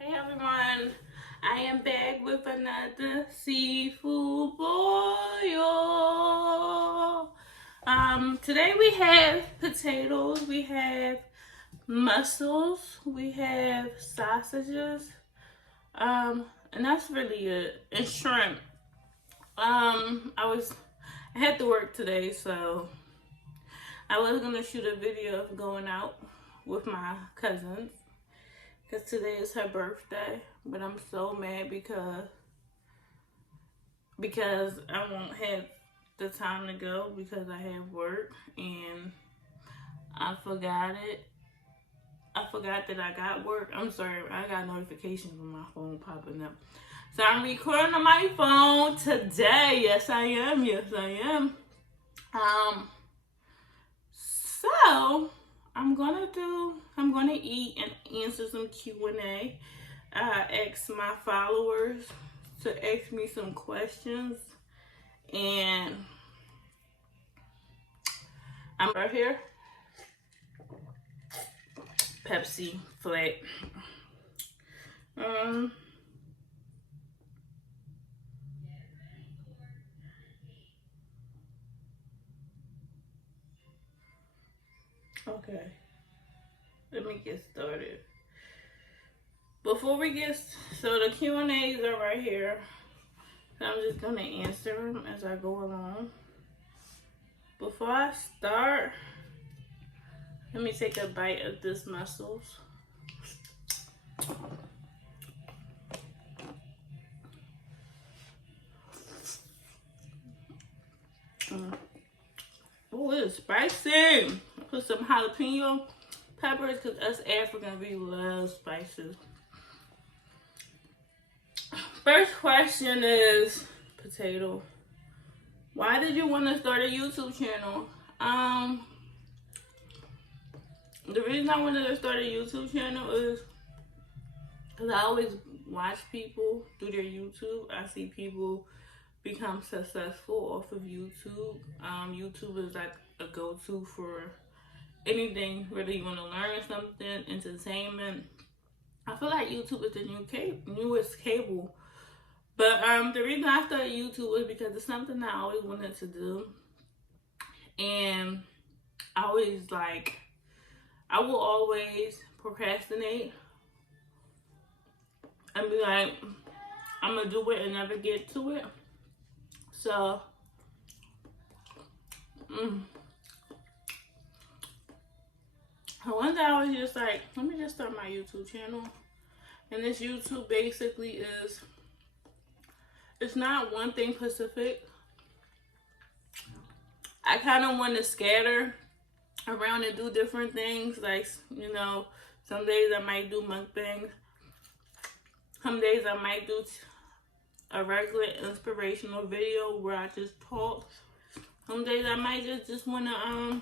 Hey everyone, I am back with another seafood boil. Today we have potatoes, we have mussels, we have sausages, and that's really it. And shrimp. I had to work today, so I was gonna shoot a video of going out with my cousins because today is her birthday, but I'm so mad because I won't have the time to go because I have work and I forgot it. I forgot that I got work. I'm sorry, I got notifications on my phone popping up. So I'm recording on my phone today. Yes, I am. Yes, I am. So I'm gonna eat and answer some Q&A. I asked my followers to ask me some questions, and I'm right here. Pepsi flat. Okay. Let me get started. Before we get so the Q&As are right here. So I'm just gonna answer them as I go along. Before I start, let me take a bite of this mussels. Oh, it's spicy. Put some jalapeno peppers because us Africans, we love spices. First question is, potato, why did you want to start a YouTube channel? The reason I wanted to start a YouTube channel is because I always watch people do their YouTube. I see people become successful off of YouTube. YouTube is like a go-to for anything, whether you want to learn something, entertainment. I feel like YouTube is the newest cable. But the reason I started YouTube was because it's something I always wanted to do. And I will always procrastinate and be like, I'm going to do it and never get to it. So, one day I was just like, let me just start my YouTube channel. And this YouTube basically is, it's not one thing specific. I kind of want to scatter around and do different things. Like, some days I might do mukbangs. Some days I might do a regular inspirational video where I just talk. Some days I might just want to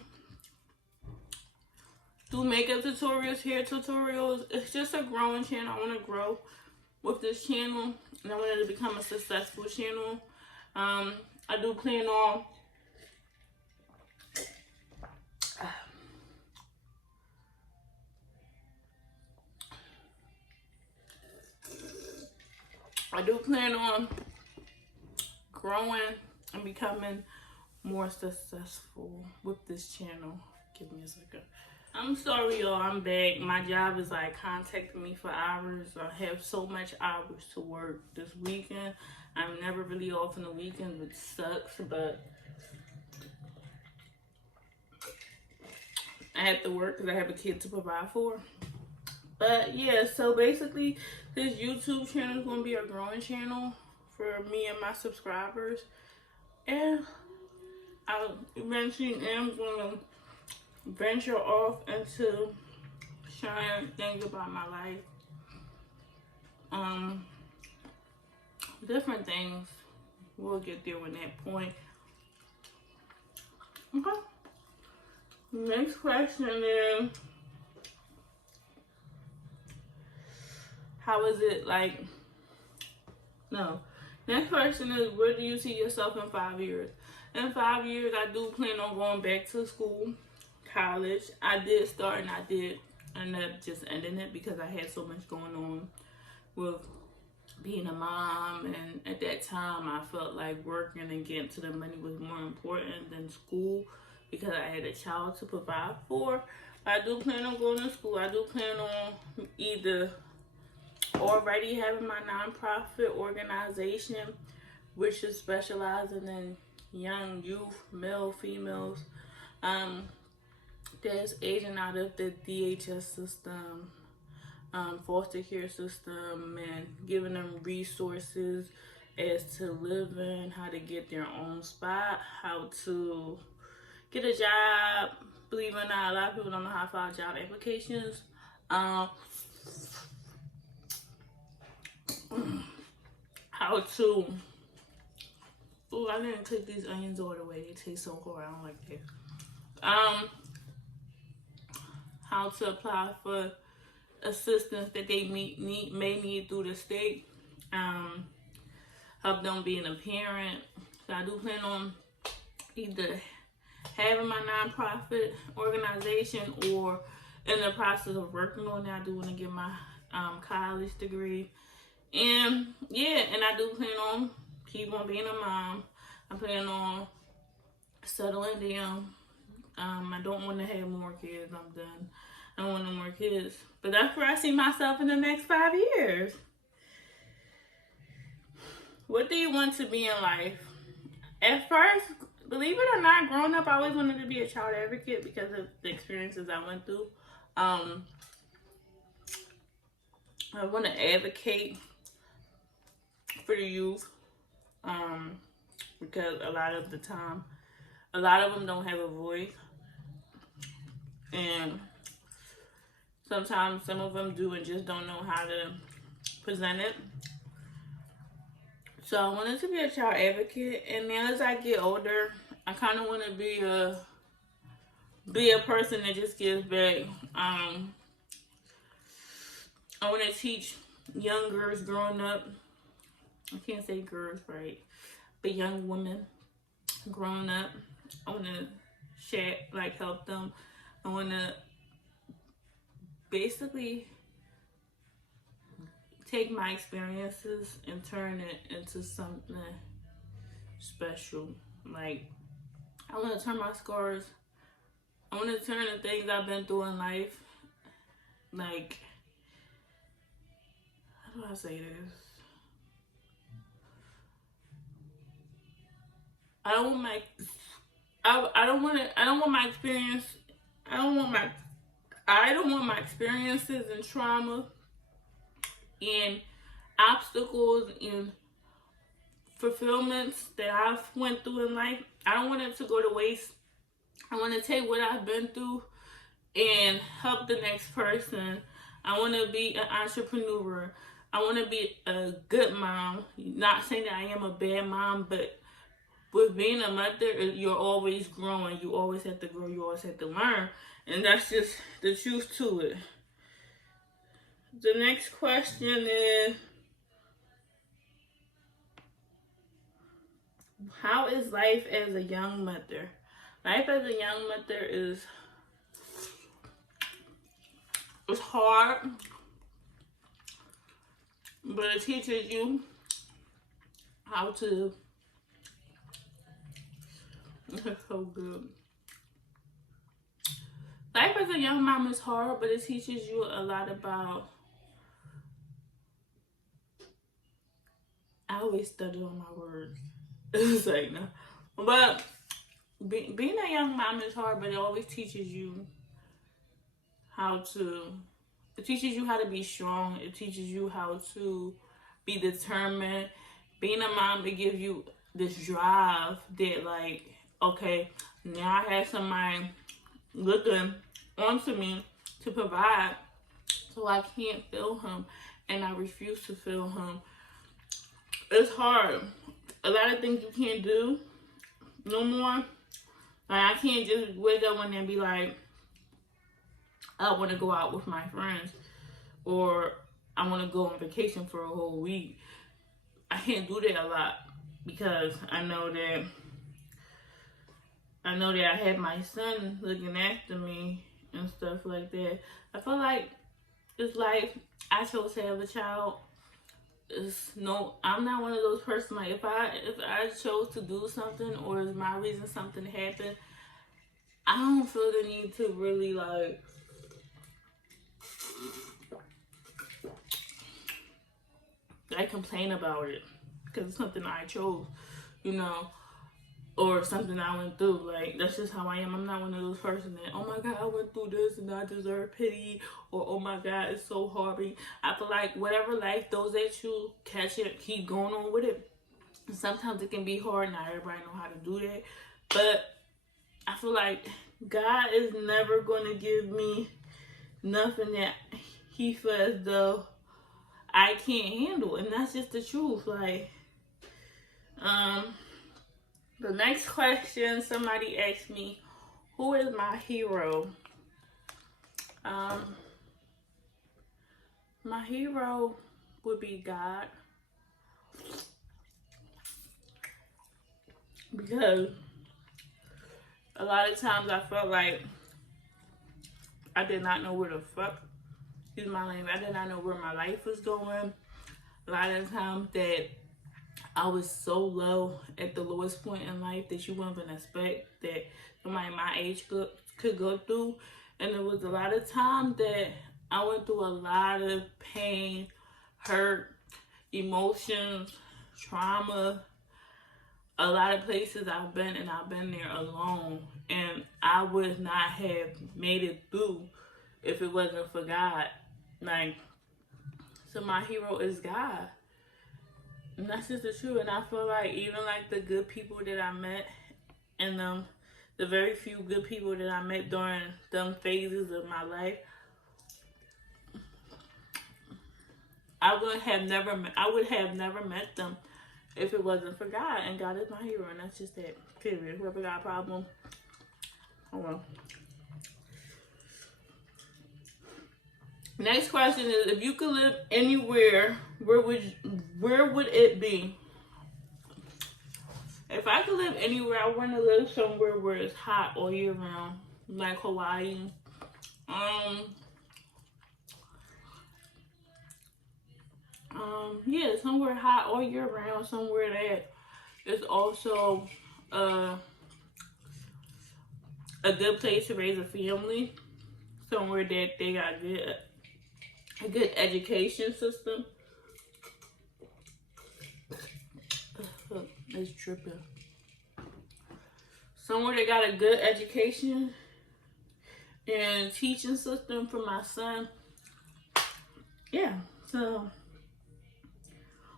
do makeup tutorials, hair tutorials. It's just a growing channel. I want to grow with this channel, and I want it to become a successful channel. I do plan on growing and becoming more successful with this channel. Give me a second. I'm sorry, y'all. I'm back. My job is like contacting me for hours. I have so much hours to work this weekend. I'm never really off on the weekend, which sucks, but I have to work because I have a kid to provide for. But yeah, so basically, this YouTube channel is going to be a growing channel for me and my subscribers. And I eventually am going to venture off into sharing things about my life. Different things. We'll get there when that point. Okay. Next question is, how is it like? No. Next question is, where do you see yourself in 5 years? In 5 years, I do plan on going back to school, college. I did start and I did end up just ending it because I had so much going on with being a mom, and at that time I felt like working and getting to the money was more important than school because I had a child to provide for. I do plan on going to school. I do plan on either already having my nonprofit organization, which is specializing in young youth, male, females, that's aging out of the DHS system, foster care system, and giving them resources as to live in, how to get their own spot, how to get a job. Believe it or not, a lot of people don't know how to file job applications. How to, ooh, I didn't take these onions all the way. They taste so hard. I don't like that. How to apply for assistance that they may need through the state. Help them being a parent. So I do plan on either having my nonprofit organization or in the process of working on it. I do want to get my college degree. And yeah, and I do plan on keep on being a mom. I plan on settling down. I don't want to have more kids. I'm done. I don't want no more kids. But that's where I see myself in the next 5 years. What do you want to be in life? At first, believe it or not, growing up, I always wanted to be a child advocate because of the experiences I went through. I want to advocate for the youth because a lot of the time, a lot of them don't have a voice. And sometimes some of them do and just don't know how to present it. So I wanted to be a child advocate, and now as I get older, I kind of want to be a person that just gives back. I want to teach young girls growing up. I can't say girls, right? But young women growing up. I want to share, like help them. I want to basically take my experiences and turn it into something special. Like, I want to turn my scars, I want to turn the things I've been through in life, like, how do I say this? I don't want my experiences and trauma and obstacles and fulfillments that I've went through in life. I don't want it to go to waste. I want to take what I've been through and help the next person. I want to be an entrepreneur. I want to be a good mom. Not saying that I am a bad mom, but with being a mother, you're always growing. You always have to grow. You always have to learn. And that's just the truth to it. The next question is, how is life as a young mother? Life as a young mother is hard, but it teaches you how to. It's so good. Life as a young mom is hard, but it teaches you a lot about. I always stutter on my words. It's like, no. But being a young mom is hard, but it always teaches you how to. It teaches you how to be strong. It teaches you how to be determined. Being a mom, it gives you this drive that, like, okay, now I have somebody looking onto me to provide, so I can't fail him, and I refuse to fail him. It's hard. A lot of things you can't do no more. Like, I can't just wake up one day and be like, I want to go out with my friends, or I want to go on vacation for a whole week. I can't do that a lot because I know that I have my son looking after me and stuff like that. I feel like it's like I chose to have a child, I'm not one of those persons. Like if I chose to do something or is my reason something happened, I don't feel the need to really like complain about it because it's something I chose, you know, or something I went through. Like that's just how I am. I'm not one of those persons that, oh my God, I went through this and I deserve pity, or oh my God, it's so hard. I feel like whatever life throws at you, catch it, keep going on with it. Sometimes it can be hard. Not everybody know how to do that, but I feel like God is never going to give me nothing that He feels as though I can't handle, and that's just the truth. Like, the next question somebody asked me, who is my hero? My hero would be God, because a lot of times I felt like I did not know where the fuck, excuse my language, I did not know where my life was going. A lot of times that I was so low at the lowest point in life that you wouldn't even expect that somebody my age could go through. And it was a lot of times that I went through a lot of pain, hurt, emotions, trauma. A lot of places I've been, and I've been there alone. And I would not have made it through if it wasn't for God. Like, so my hero is God. And that's just the truth. And I feel like even like the good people that I met, and the very few good people that I met during them phases of my life, I would have never met them if it wasn't for God. And God is my hero, and that's just that. Period. Whoever got a problem, oh well. Next question is, if you could live anywhere, where would it be? If I could live anywhere, I want to live somewhere where it's hot all year round, like Hawaii. Yeah, somewhere hot all year round, somewhere that is also a good place to raise a family, somewhere that they got a good education system. It's tripping. Somewhere that got a good education and teaching system for my son. Yeah, so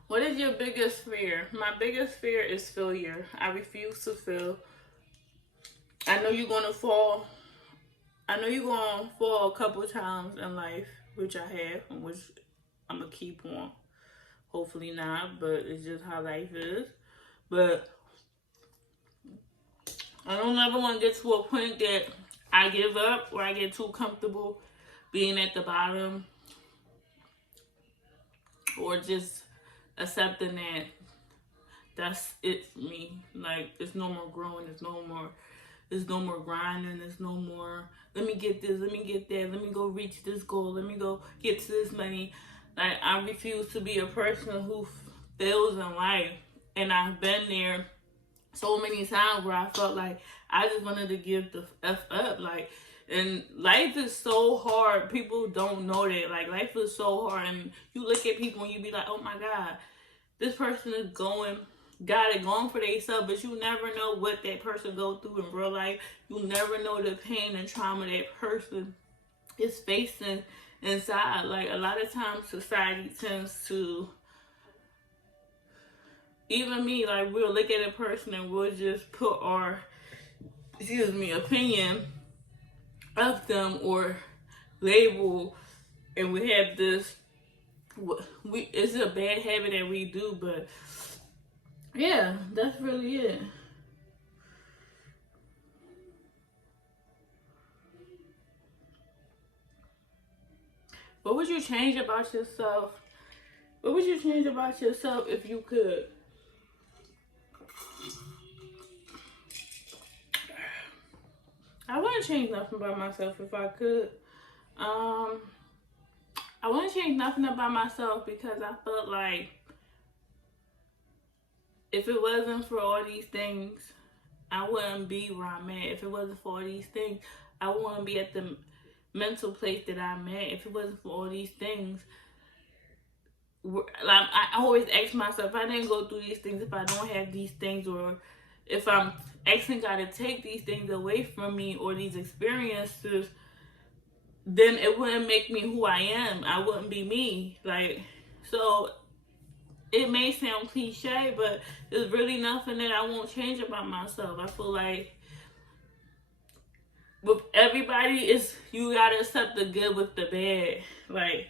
what is your biggest fear? My biggest fear is failure. I refuse to fail. I know you're gonna fall. I know you're gonna fall a couple times in life, which I have, and which I'm gonna keep on. Hopefully not, but it's just how life is. But I don't ever want to get to a point that I give up or I get too comfortable being at the bottom, or just accepting that that's it for me. Like, there's no more growing, there's no more grinding, there's no more, let me get this, let me get that, let me go reach this goal, let me go get to this money. Like, I refuse to be a person who fails in life. And I've been there so many times where I felt like I just wanted to give the F up. Like, and life is so hard. People don't know that. Like, life is so hard. And you look at people and you be like, oh my God, this person is got it going for themselves, but you never know what that person go through in real life. You never know the pain and trauma that person is facing inside. Like, a lot of times society tends to, even me, like, we'll look at a person and we'll just put our, opinion of them or label, and we have this, it's a bad habit that we do, but yeah, that's really it. What would you change about yourself? What would you change about yourself if you could? I wouldn't change nothing about myself if I could. I wouldn't wouldn't change nothing about myself because I felt like if it wasn't for all these things, I wouldn't be where I'm at. If it wasn't for all these things, I wouldn't be at the mental place that I'm at. If it wasn't for all these things, like I always ask myself, if I didn't go through these things, if I don't have these things, or if I'm asking God to take these things away from me or these experiences, then it wouldn't make me who I am. I wouldn't be me. Like, so it may sound cliche, but there's really nothing that I won't change about myself. I feel like with everybody, you gotta accept the good with the bad. Like,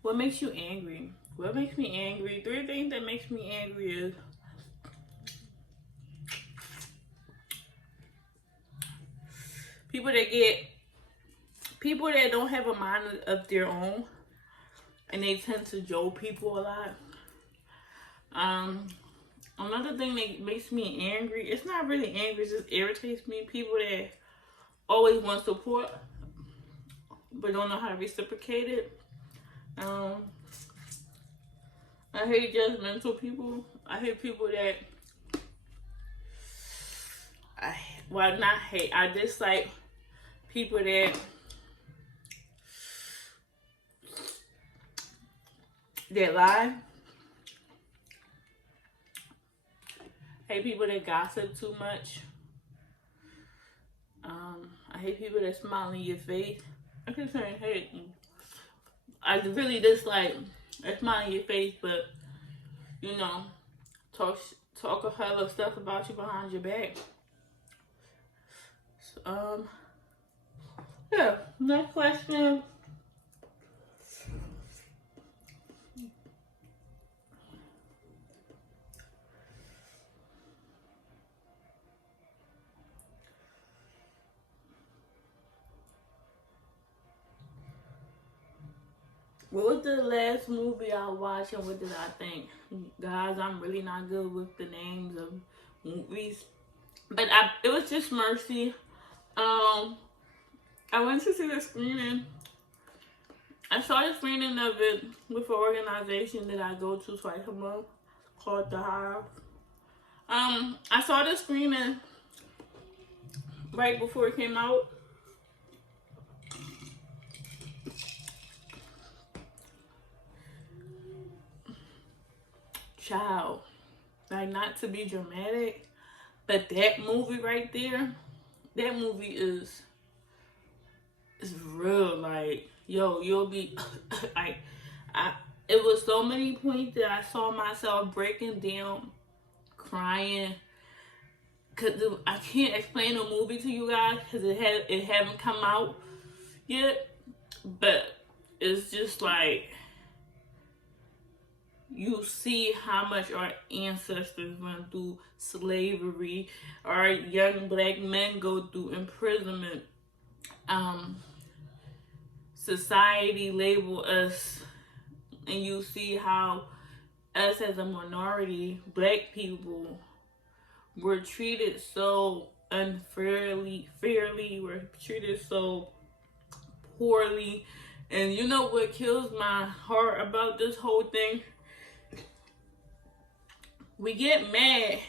what makes you angry? What makes me angry? 3 things that makes me angry is people that don't have a mind of their own, and they tend to joke people a lot. Another thing that makes me angry, it's not really angry, it just irritates me. People that always want support but don't know how to reciprocate it. I hate judgmental people. I hate people that I dislike people that lie. I hate people that gossip too much. I hate people that smile in your face. I keep saying hate. I really dislike a smile in your face, but you know, talk a hell of stuff about you behind your back. So, yeah. Next question. What was the last movie I watched and what did I think? Guys, I'm really not good with the names of movies. But it was just Mercy. I went to see the screening. I saw the screening of it with an organization that I go to twice a month called The Hive. I saw the screening right before it came out. Child, like, not to be dramatic, but that movie right there, that movie is real. Like, yo, you'll be like, it was so many points that I saw myself breaking down, crying, cause I can't explain the movie to you guys because it haven't come out yet, but it's just like, you see how much our ancestors went through slavery, our young black men go through imprisonment. Society label us, and you see how us as a minority, black people, were treated so unfairly, we're treated so poorly. And you know what kills my heart about this whole thing? We get mad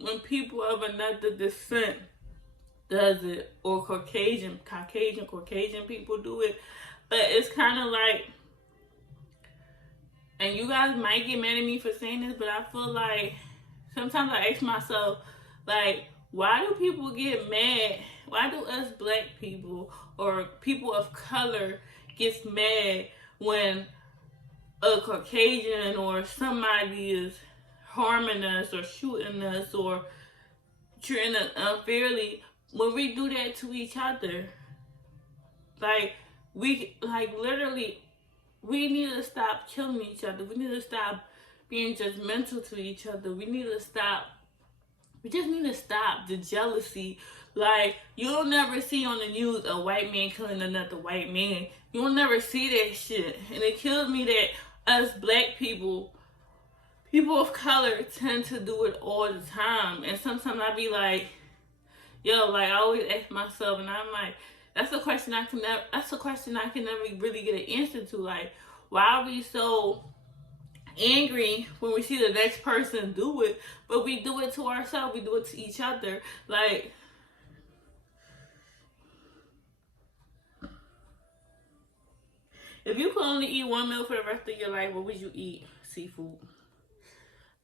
when people of another descent does it, or Caucasian people do it. But it's kind of like, and you guys might get mad at me for saying this, but I feel like sometimes I ask myself, like, why do people get mad? Why do us black people or people of color get mad when a Caucasian or somebody is harming us or shooting us or treating us unfairly, when we do that to each other? Like, literally, we need to stop killing each other. We need to stop being judgmental to each other. We just need to stop the jealousy. Like, you'll never see on the news a white man killing another white man. You'll never see that shit. And it kills me that us black people people of color tend to do it all the time. And sometimes I be like, yo, like I always ask myself, and I'm like, that's a question I can never really get an answer to. Like, why are we so angry when we see the next person do it, but we do it to ourselves, we do it to each other? Like, if you could only eat one meal for the rest of your life, what would you eat? Seafood.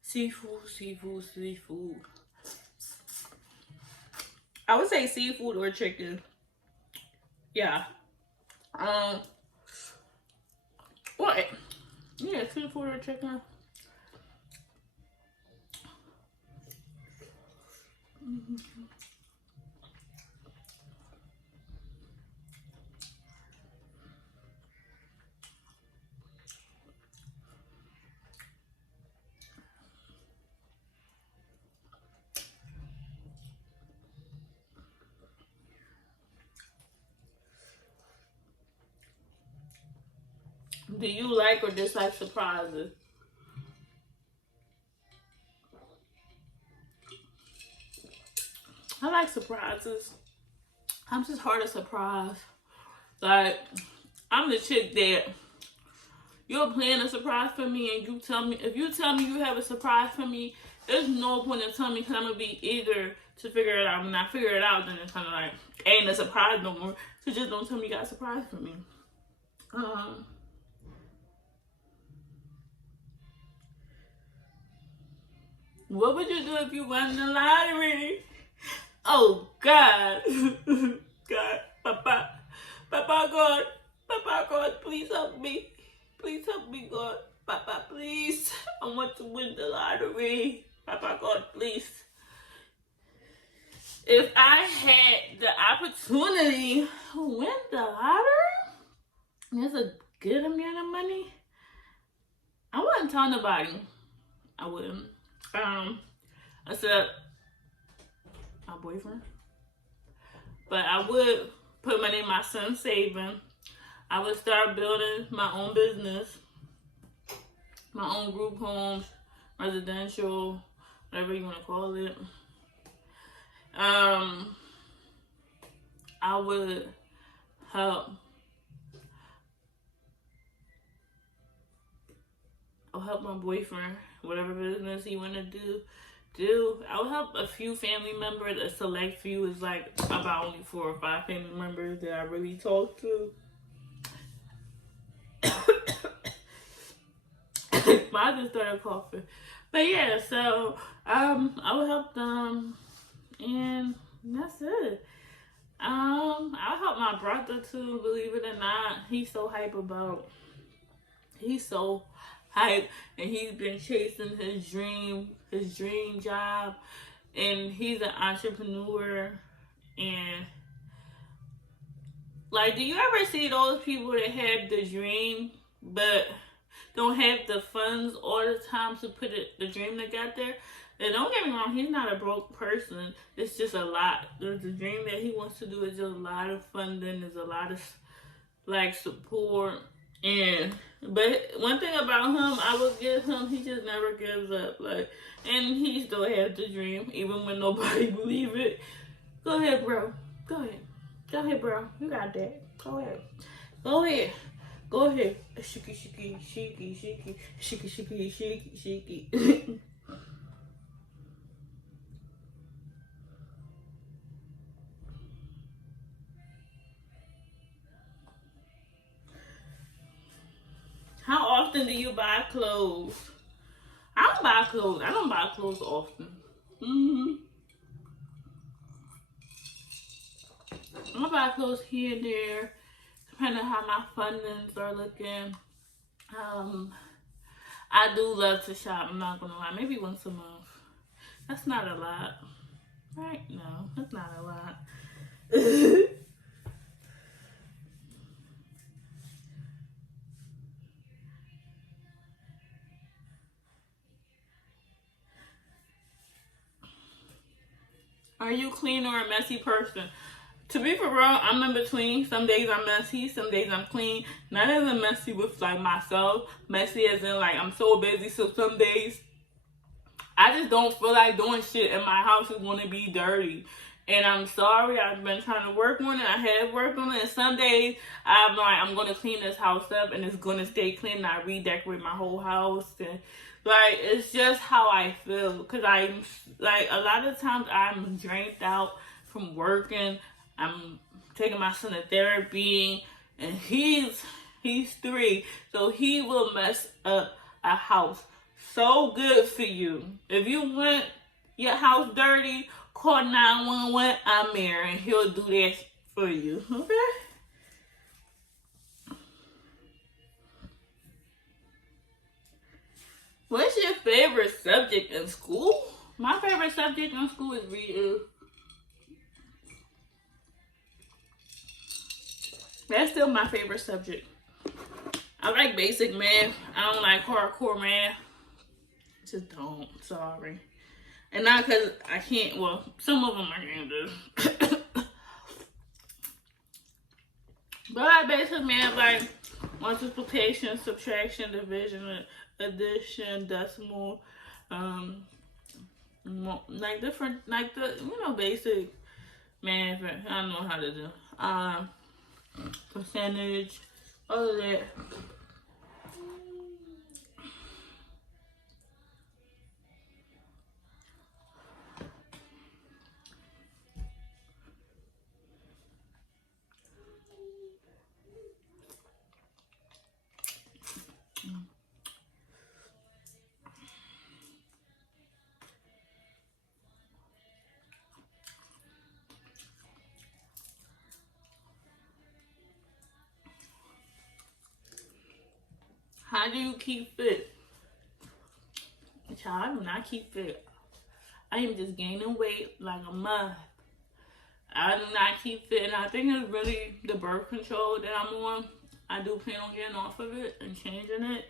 Seafood, seafood, seafood. I would say seafood or chicken. Yeah. What? Yeah, seafood or chicken. Mm-hmm. Do you like or dislike surprises? I like surprises. I'm just hard to surprise. Like, I'm the chick that you're planning a surprise for me, and if you tell me you have a surprise for me, there's no point in telling me, because I'm gonna be eager to figure it out. When I figure it out, then it's kind of like ain't a surprise no more. So just don't tell me you got a surprise for me. What would you do if you won the lottery? Oh God, God, Papa, God, Papa God, please help me. Please help me, God. Papa, please. I want to win the lottery. Papa God, please. If I had the opportunity to win the lottery, there's a good amount of money, I wouldn't tell nobody. I wouldn't. Except my boyfriend. But I would put money in my son's saving. I would start building my own business, my own group homes, residential, whatever you want to call it. I would help my boyfriend, whatever business he want to do. I would help a few family members. A select few is like about only 4 or 5 family members that I really talk to. I just started coughing. But yeah, so I would help them, and that's it. I'll help my brother too, believe it or not. He's so hype, and he's been chasing his dream job, and he's an entrepreneur. And like, do you ever see those people that have the dream but don't have the funds all the time to put the dream together? And don't get me wrong, he's not a broke person. It's just a lot. The dream that he wants to do is just a lot of funding. There's a lot of like support. But one thing about him, I would give him, he just never gives up. Like, and he still has the dream, even when nobody believe it. Go ahead, bro. Go ahead, bro. You got that. Go ahead. Shiki. How often do you buy clothes? I don't buy clothes. I don't buy clothes often. I buy clothes here and there, depending on how my fundings are looking. I do love to shop. I'm not gonna lie. Maybe once a month. That's not a lot, right? No, that's not a lot. Are you clean or a messy person? To be for real, I'm in between. Some days I'm messy, some days I'm clean. Not as in messy with like myself. Messy as in like I'm so busy, so some days I just don't feel like doing shit, and my house is gonna be dirty. And I'm sorry, I've been trying to work on it. I have worked on it, and some days I'm like, I'm gonna clean this house up, and it's gonna stay clean. And I redecorate my whole house, and like it's just how I feel. Cause I'm like a lot of times I'm drained out from working. I'm taking my son to therapy, and he's 3, so he will mess up a house so good for you. If you want your house dirty, call 911. I'm there, and he'll do that for you. Okay. What's your favorite subject in school? My favorite subject in school is reading. That's still my favorite subject. I like basic math. I don't like hardcore math. Just don't. Sorry. And not because I can't. Well, some of them I can do. But I like basic math, like multiplication, subtraction, division, addition, decimal, like different, like the basic math. I don't know how to do. Percentage, all of that. How do you keep fit? Child, I do not keep fit. I am just gaining weight like a mug. I do not keep fit, and I think it's really the birth control that I'm on. I do plan on getting off of it and changing it.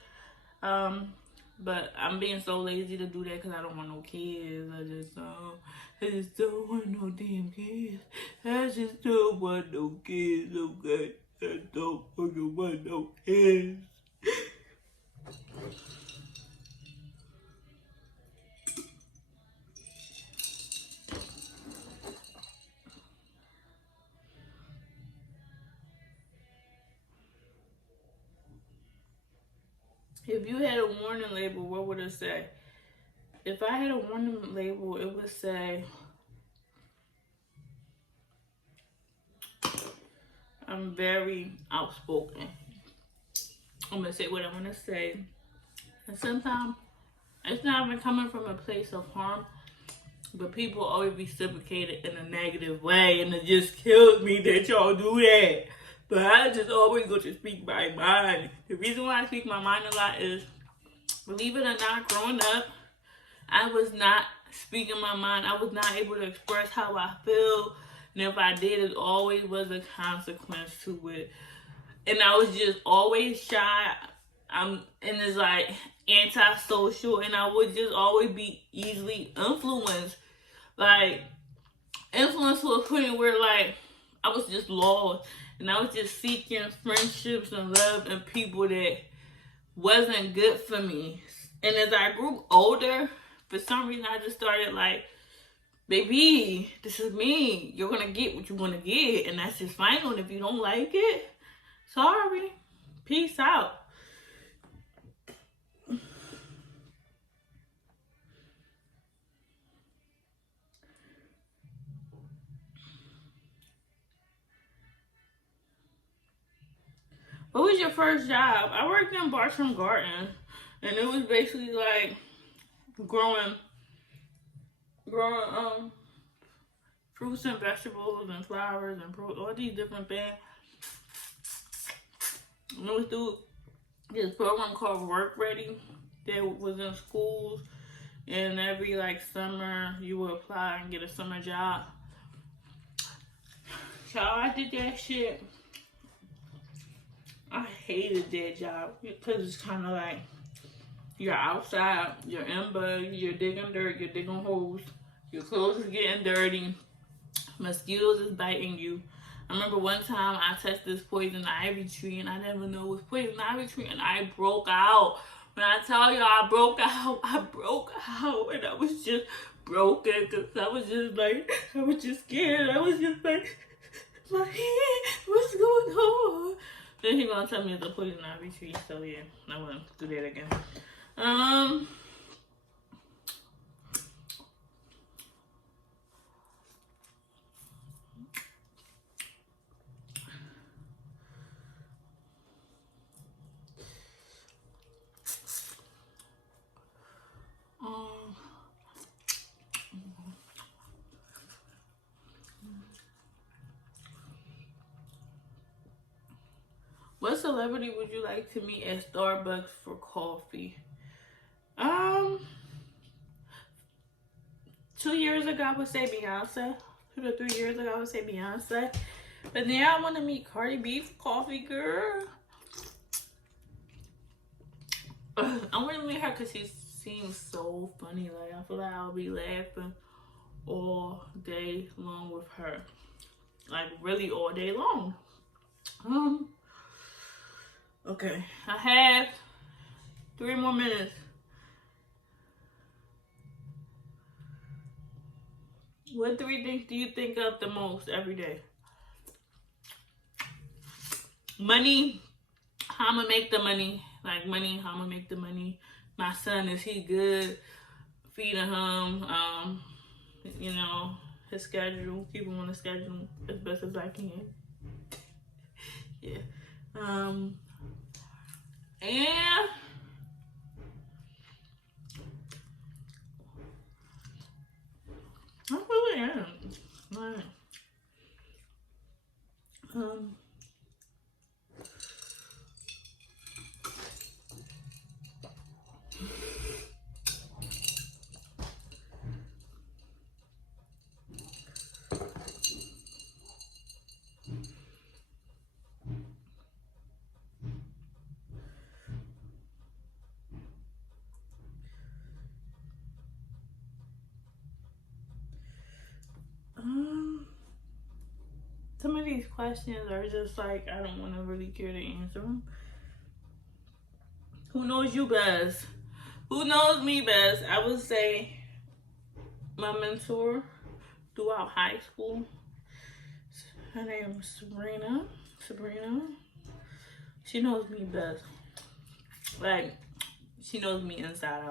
But I'm being so lazy to do that because I don't want no kids. I just don't want no damn kids. I just don't want no kids, okay? I don't want no kids. If you had a warning label, what would it say? If I had a warning label, it would say, I'm very outspoken. I'm going to say what I'm going to say. And sometimes it's not even coming from a place of harm, but people always reciprocate it in a negative way, and it just kills me that y'all do that. But I just always go to speak my mind. The reason why I speak my mind a lot is, believe it or not, growing up, I was not speaking my mind. I was not able to express how I feel. And if I did, it always was a consequence to it. And I was just always shy. And it's like antisocial. And I would just always be easily influenced. Like, influenced to a point where, like, I was just lost. And I was just seeking friendships and love and people that wasn't good for me. And as I grew older, for some reason I just started like, baby, this is me. You're gonna get what you're gonna get, and that's just final. And if you don't like it, sorry. Peace out. What was your first job? I worked in Bartram Garden, and it was basically like growing fruits and vegetables and flowers and all these different things. And it was through this program called Work Ready that was in schools, and every like summer you would apply and get a summer job. So I did that shit. I hated that job because it's kind of like you're outside, you're in bug, you're digging dirt, you're digging holes, your clothes is getting dirty, mosquitoes is biting you. I remember one time I touched this poison ivy tree, and I never know it was poison ivy tree, and I broke out When I tell y'all I broke out, and I was just broken because I was just scared. I was just like, my head, what's going on? Then he gonna tell me it's a poison ivy tree, so yeah, I won't do that again. What celebrity would you like to meet at Starbucks for coffee? 2 years ago I would say Beyonce. 2 to 3 years ago I would say Beyonce. But now I want to meet Cardi B for coffee, girl. I want to meet her because she seems so funny. Like, I feel like I'll be laughing all day long with her. Like, really all day long. Okay, I have 3 more minutes. What 3 things do you think of the most every day? Money, how I'm gonna make the money. Like, money, how I'm gonna make the money. My son, is he good? Feeding him, you know, his schedule, keep him on the schedule as best as I can. Yeah. And I really am. Like, some of these questions are just like, I don't want to really care to answer them. Who knows you best? Who knows me best? I would say my mentor throughout high school. Her name is Sabrina. She knows me best. Like, she knows me inside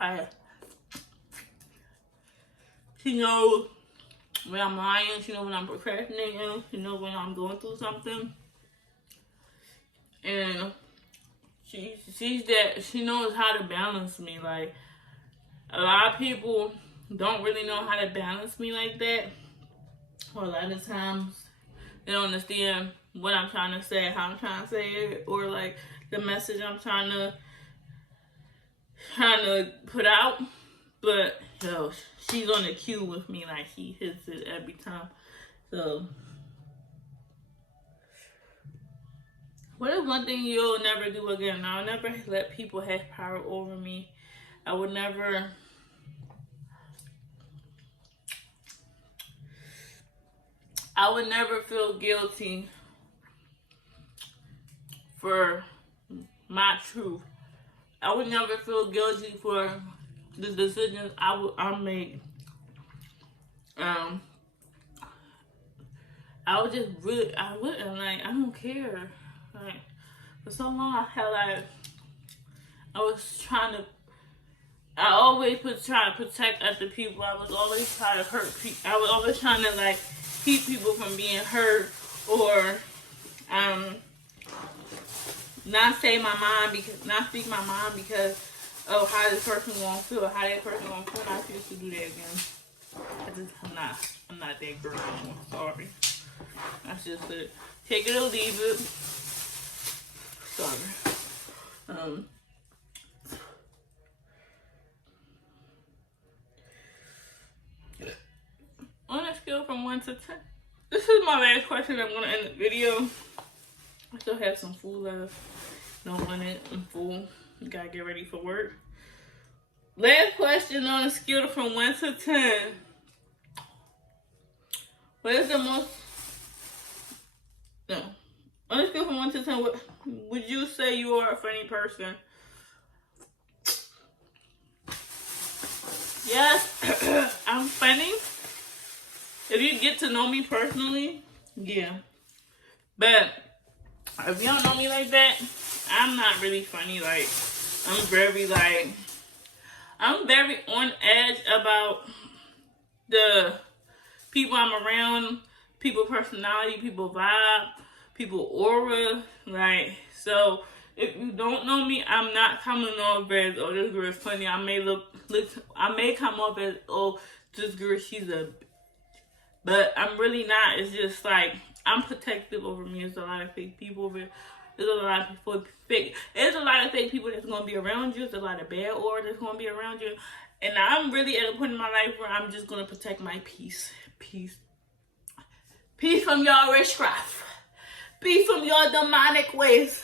out. She knows when I'm lying. She knows when I'm procrastinating. She knows when I'm going through something. And she knows how to balance me. Like, a lot of people don't really know how to balance me like that. Or a lot of times they don't understand what I'm trying to say, how I'm trying to say it, or like the message I'm trying to put out. But yo, she's on the cue with me, like she hits it every time. So, what is one thing you'll never do again? I'll never let people have power over me. I would never feel guilty for my truth. I would never feel guilty for the decisions I make. I would just really, I wouldn't, like, I don't care. Like, for so long I felt like I always trying to protect other people. I was always trying to hurt people. I was always trying to, like, keep people from being hurt, or not speak my mind because of how this person won't feel, or how that person won't feel. I used to do that again. I'm not that girl anymore. Sorry. That's just it. Take it or leave it. Sorry. On a scale from 1 to 10. This is my last question. I'm gonna end the video. I still have some food left. Don't want it. I'm full. Gotta get ready for work. Last question on a scale from 1 to 10. What is the most... No. On a scale from 1 to 10, what would you say you are a funny person? Yes, I'm funny. If you get to know me personally, yeah. But if you don't know me like that, I'm not really funny. Like, I'm very, like, I'm very on edge about the people I'm around, people personality, people vibe, people aura. Like, so if you don't know me, I'm not coming off as, oh, this girl is funny. I may come off as, oh, this girl, she's a, but I'm really not. It's just like, I'm protective over me. There's a lot of fake people over. There's a lot of people fake. There's a lot of fake people that's gonna be around you. There's a lot of bad aura that's gonna be around you. And I'm really at a point in my life where I'm just gonna protect my peace. Peace. Peace from y'all witchcraft. Peace from your demonic ways.